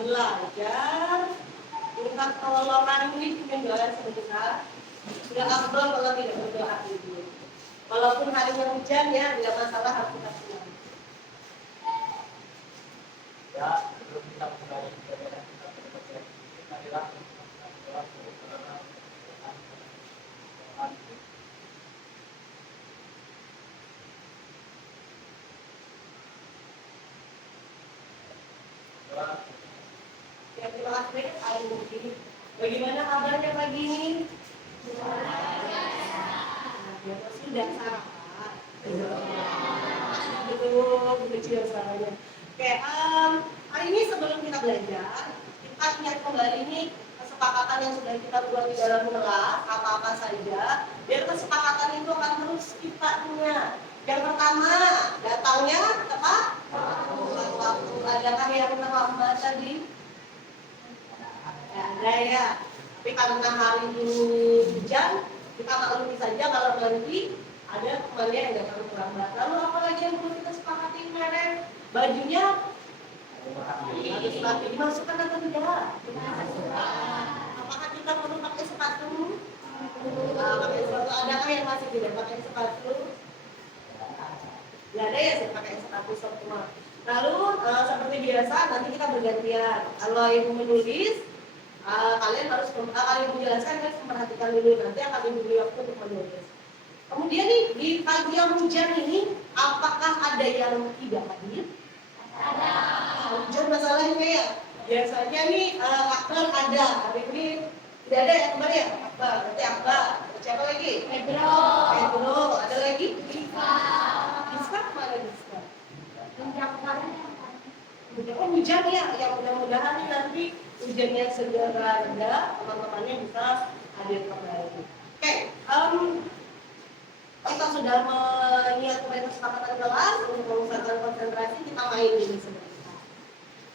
belajar tingkat kelolosan ini mungkin doa sebentar. Sudah afdol kalau tidak berdoa itu. Walaupun harinya hujan ya, tidak masalah harus kita pulang. Ya, sebelum kita mulai pelajaran kita adalah ya, terima kasih. Bagaimana kabarnya pagi ini? Ya, sudah sarapan. Betul, kecil suaranya. Oke, hari ini sebelum kita belajar, kita ingat kembali ini kesepakatan yang sudah kita buat di dalam kelas, apa-apa saja, biar kesepakatan itu akan terus kita ingat. Yang pertama, datangnya tepat waktu. Adakah yang terlambat tadi? Ya, ada ya. Tapi karena hari ini hujan, kita maklumi saja kalau nanti ada kembali yang datang terlambat. Lalu apa lagi yang perlu kita sepakati kemarin? Bajunya harus rapi. Dimasukkan atau tidak? Apakah kita perlu pakai sepatu? Pakai sepatu. Adakah yang masih tidak pakai sepatu? Tidak ada ya, saya pakai sepatu semua. Lalu seperti biasa nanti kita bergantian. Kalau ibu menulis, kalian harus kalian menjelaskan, kalian memperhatikan dulu, nanti akan ibu beri waktu untuk menulis. Kemudian nih di pagi yang hujan ini, apakah ada yang tidak hadir? Ada. Hujan masalahnya ya. Biasanya nih Akbar ada, hari ini tidak ada ya kemarin ya. Akbar, berarti Akbar. Siapa lagi? Pedro. Ada lagi? Rizka mana Rizka? Oh hujan ya, yang mudah-mudahan nanti hujannya segera reda, teman-temannya bisa hadir kembali. Oke, kita sudah menyiapkan kesepakatan kelas untuk memusatkan konsentrasi, kita main ini sebentar.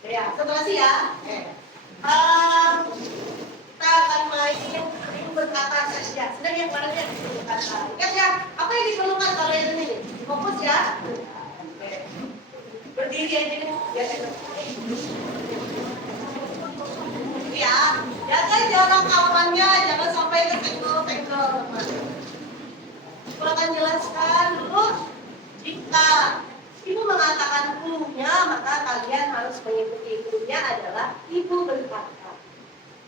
Ya, konsentrasi ya. Oke. Kita akan main yang berkata saja. Sedang yang mana yang berkata. Ingat ya, apa yang diperlukan kalian ini? Fokus ya. Oke. Berdiri aja nih, biar ya, jaga jarak amannya, jangan sampai kesenggol-senggol. Aku akan jelaskan dulu. Jika ibu mengatakan punya, maka kalian harus mengikuti ibunya adalah ibu berkata.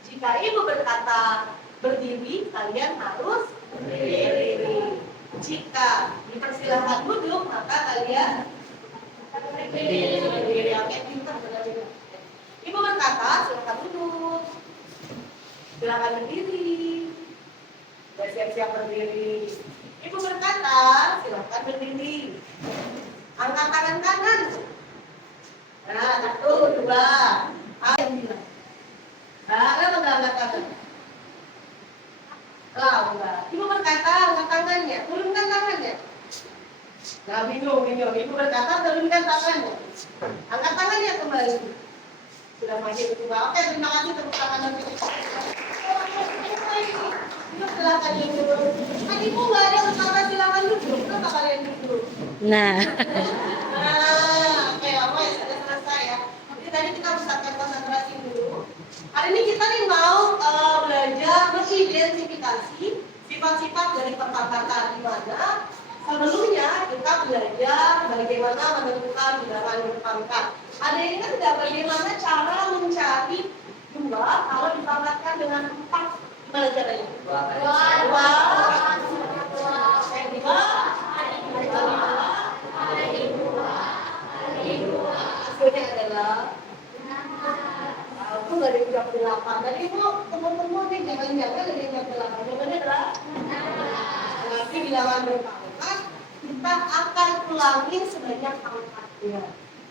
Jika ibu berkata berdiri, kalian harus berdiri. Jika dipersilahkan duduk, maka kalian berdiri. Oke, pintar. Ibu berkata, silakan duduk. Silakan berdiri. Sudah siap-siap berdiri. Ibu berkata, silakan berdiri. Angkat tangan kanan. Nah, 1, 2. Yang bilang. Nah, enggak angkat tangan. Enggak. Ibu berkata, angkat tangannya. Turunkan tangannya. Nah, bingung. Ibu berkata, turunkan tangannya. Angkat tangannya kembali. Sudah maju berdua. Oke, terima kasih tepuk tangan dan silakan duduk. Tadi ibu nggak ada kata silakan duduk. Kenapa kalian duduk? Nah, oke, sudah selesai ya. Jadi tadi kita pusatkan konsentrasi dulu. Hari ini kita nih mau belajar mengidentifikasi sifat-sifat dari perpangkatan, di mana sebelumnya kita belajar bagaimana menentukan bilangan berpangkat. Ada yang ingat tidak bagaimana cara mencari jumlah kalau dipangkatkan dengan 4? Gimana caranya? 2 hasilnya adalah aku nggak ada yang jawab 8. Tadi ibu teman-teman nih jangan-jangan ada yang jawab 8. Jawabannya adalah nanti bilangan berpangkat kita akan ulangi sebanyak pangkatnya.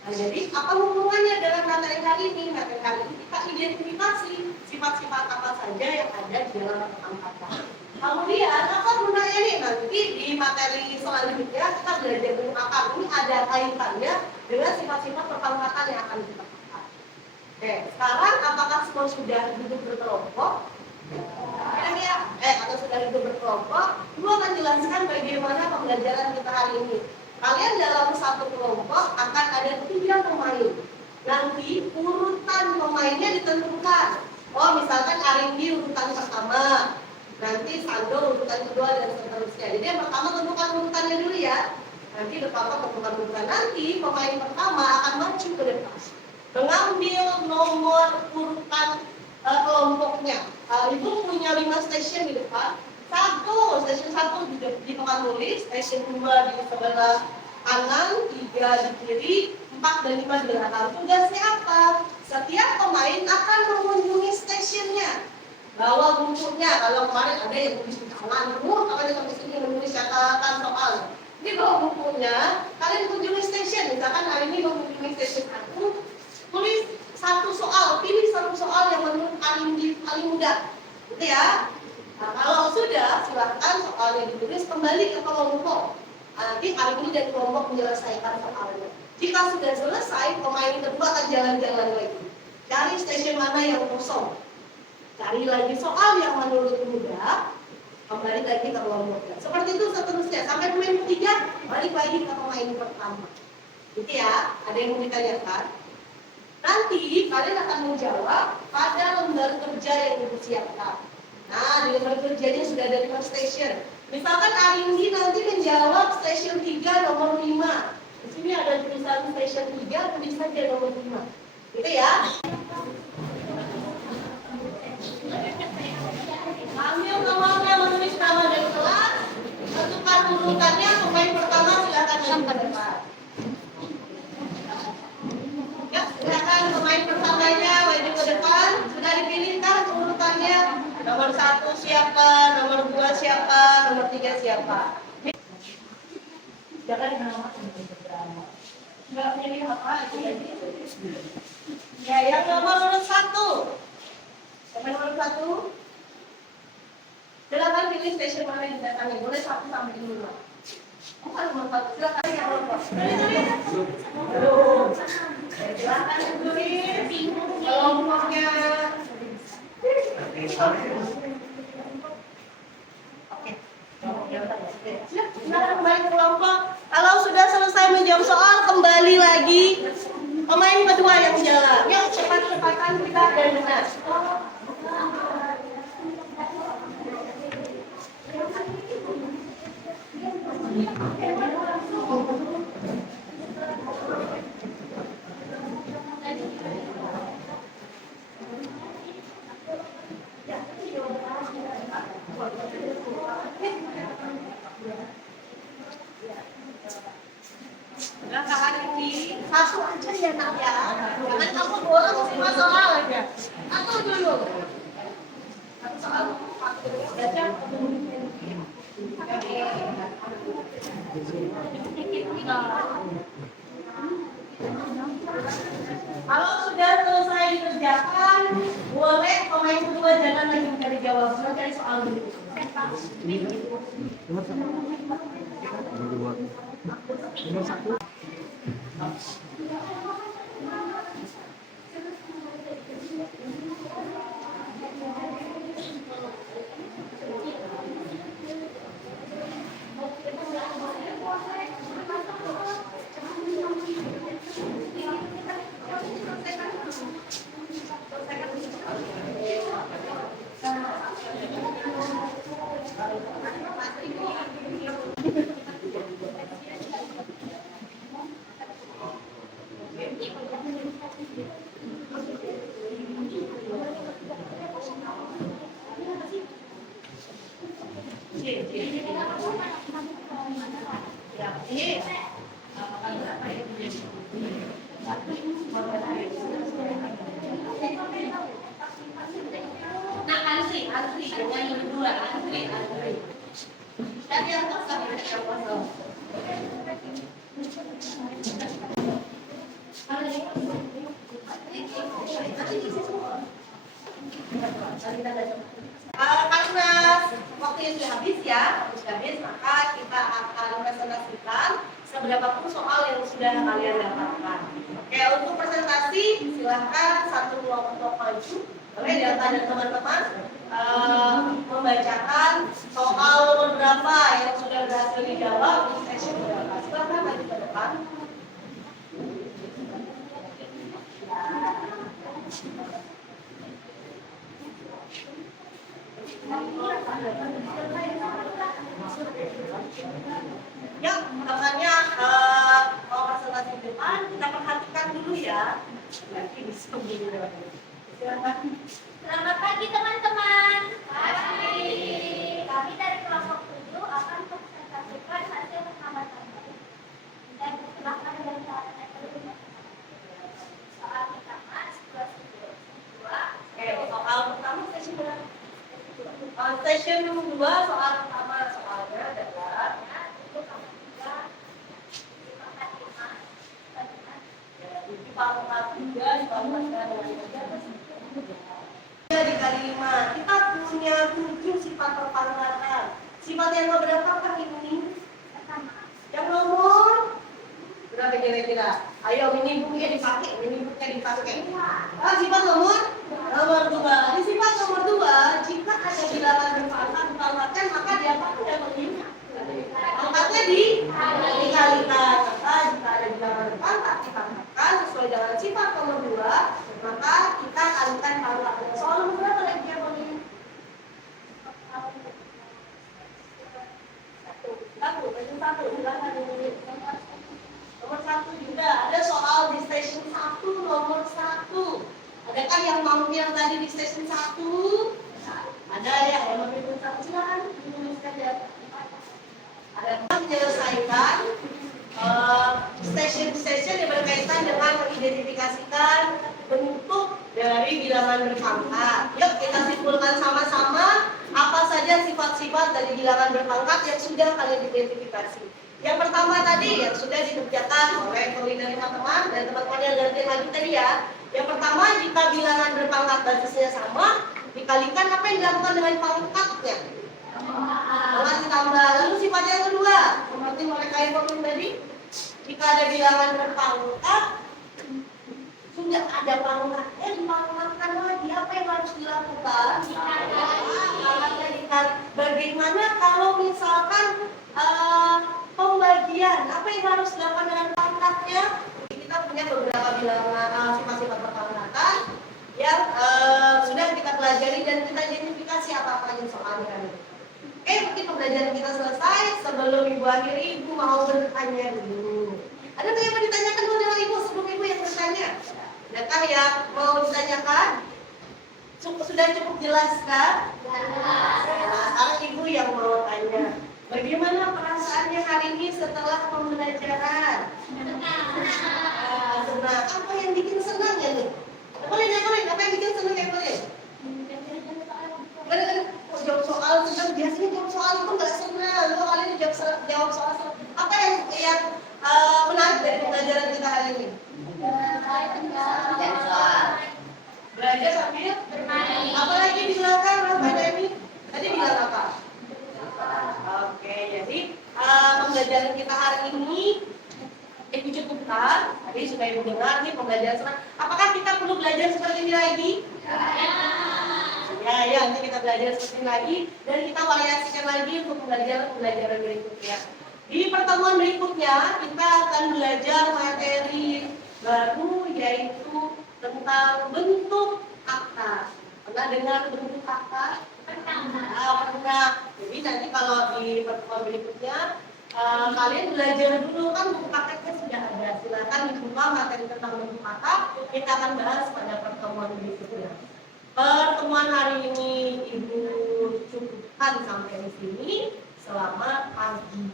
Nah, jadi apa hubungannya dengan materi kali ini? Materi kali ini kita identifikasi sifat-sifat apa saja yang ada di dalam perpangkatan. Kemudian apa gunanya nih? Nanti di materi selanjutnya kita belajar menggunakan ini ada kaitannya dengan sifat-sifat perpangkatan yang akan kita pakai. Oke, sekarang apakah semua sudah duduk berkelompok? Ya, atau sudah duduk berkelompok? Ibu akan jelaskan bagaimana pembelajaran kita hari ini. Kalian dalam satu kelompok akan ada 3 pemain. Nanti urutan pemainnya ditentukan. Oh, misalkan Arimbi urutan pertama, nanti Sando urutan kedua dan seterusnya. Jadi yang pertama tentukan urutannya dulu ya. Nanti depan tentukan urutan. Nanti pemain pertama akan maju ke depan, mengambil nomor urutan kelompoknya. Ibu punya 5 stasiun di depan. Stasiun 1 di papan tulis, stasiun 2 di sebelah kanan, 3 di kiri, 4 dan 5 di belakang. Tugasnya apa? Setiap pemain akan mengunjungi stasiunnya, bawa bukunya. Kalau kemarin ada yang tulis di tangan, akan sampai sini menulis catatan soal. Ini bawa bukunya, kalian kunjungi stasiun. Misalkan hari ini mengunjungi stasiun 1, tulis 1 soal, pilih 1 soal yang menurut paling mudah, gitu ya. Nah, kalau sudah, silakan soalnya ditulis, kembali ke kelompok. Nanti hari ini dan kelompok menyelesaikan soalnya. Jika sudah selesai, pemain kedua akan jalan-jalan lagi. Cari stasiun mana yang kosong. Cari lagi soal yang menurut mudah, kembali lagi ke kelompoknya. Seperti itu seterusnya. Sampai pemain ketiga, balik lagi ke pemain pertama. Gitu ya, ada yang mau ditanyakan? Nanti kalian akan menjawab pada lembar kerja yang disiapkan. Nah, di lembar kerjanya sudah ada 5 stasiun. Misalkan Arindi nanti menjawab stasiun 3 nomor 5. Di sini ada tulisan stasiun 3, tulis saja nomor 5. Gitu ya. Ambil nomornya, menulis nama dan kelas. Tentukan urutannya, pemain pertama silakan maju ke depan. Ya, silakan pemain pertamanya maju ke depan. Sudah dipilihkan urutannya. Nomor 1 siapa, nomor 2 siapa, nomor 3 siapa. Jangan nama nggak pilih apa aja. Ya, yang nomor 1. Siapa nomor 1? Silakan pilih stasiun mana yang didatangi. Boleh 1 sampai 5. Bukan nomor 1. Silakan yang nomor. Silakan tulis kelompoknya. Silakan kembali ke kelompok. Kalau sudah selesai menjawab soal, kembali lagi pemain kedua yang jalan. Yuk, cepat-cepatan kita dan benar. Langkahan ini 1 aja ya nak ya. Jangan kamu borong 5 soal aja. 1 dulu. 1 soal baca. Kalau sudah selesai dikerjakan, boleh pemain kedua jangan lagi mencari jawaban, cari soal dulu. Nomor 1. Nah, antri, yang kedua, antri. Tadi yang kosong, yang kosong. Karena waktunya sudah habis ya, maka kita akan presentasikan seberapa pun soal yang sudah kalian dapatkan. Oke, untuk presentasi silahkan 1 kelompok maju. Boleh data dan teman-teman membacakan soal berapa yang sudah berhasil dijawab di sesi berapa. Silahkan maju ke depan. Ya, makanya kalau presentasi depan kita perhatikan dulu ya. Nanti bisa begini. Silakan. Selamat pagi teman-teman. Pagi. Kami dari kelompok 7 akan mempresentasikan hasil pengamatan dan silakan dari soal pertama 2. Soal pertama sesi berapa? Session 2 soal pertama soalnya adalah dikali 5 kita punya 7 sifat perpanjangan. Sifat yang berapa kan ini? Yang nomor berapa kira-kira? Ayo minibuknya dipakai, sifat nomor 2. Di sifat nomor 2, jika ada bilangan berpangkat maka diapakan yang berlima? Pangkatnya dikalikan. Maka jika ada bilangan berpangkat dipangkatkan sesuai dengan sifat nomor 2, maka kita kalikan pangkatnya. Soal nomor berapa lagi yang berlima? Satu. Silakan nomor 1 juga ada soal di station 1 nomor 1. Adakah yang mau bilang tadi di station 1? Ada ya, yang mau bilang 1 silakan dituliskan ya. Ada menyelesaikan station yang berkaitan dengan mengidentifikasikan bentuk dari bilangan berpangkat. Yuk kita simpulkan sama-sama apa saja sifat-sifat dari bilangan berpangkat yang sudah kalian identifikasi. Yang pertama tadi yang sudah dikerjakan oleh koordinator teman-teman dan teman-teman yang ganti lagi tadi ya. Yang pertama, jika bilangan berpangkat basisnya sama, dikalikan apa yang dilakukan dengan pangkatnya? Pangkat ditambah. Lalu sifat yang kedua, seperti mereka yang komen tadi, jika ada bilangan berpangkat, sudah ada pangkatnya, dipangkatkan lagi. Apa yang harus dilakukan? Pangkatnya dikali. Bagaimana kalau misalkan pembagian, apa yang harus dilakukan dengan pangkatnya? Kita punya beberapa bilangan sifat-sifat perpangkatan yang sudah kita pelajari dan kita identifikasi apa-apa aja soalnya. Oke, mungkin pembelajaran kita selesai. Sebelum Ibu akhiri, Ibu mau bertanya dulu. Ada yang mau ditanyakan dulu dengan Ibu sebelum Ibu yang bertanya? Adakah yang mau ditanyakan? Sudah cukup jelas kan? Nah, sekarang Ibu yang mau tanya. Bagaimana perasaannya hari ini setelah pembelajaran? Senang. Apa yang bikin senang ya nih? Boleh. Apa yang bikin senang ya boleh? Jawab soal senang. Biasanya jawab soal itu nggak senang. Lalu kali ini jawab soal senang. Apa yang menarik dari pembelajaran kita hari ini? Belajar sambil bermain. Apalagi di belakang Mas Dani? Tadi bilang apa? Oke, jadi pembelajaran kita hari ini itu cukupkan. Tadi sudah Ibu dengar nih pembelajaran senang. Apakah kita perlu belajar seperti ini lagi? Ya, nanti kita belajar seperti ini lagi dan kita variasikan lagi untuk pembelajaran berikutnya. Di pertemuan berikutnya kita akan belajar materi baru yaitu tentang bentuk kata. Pernah dengar bentuk kata? Pernah. Jadi nanti kalau di pertemuan berikutnya kalian belajar dulu kan buku paketnya sudah ada. Silakan dibuka materi tentang bentuk kata. Kita akan bahas pada pertemuan berikutnya. Pertemuan hari ini Ibu cukupkan sampai di sini. Selamat pagi.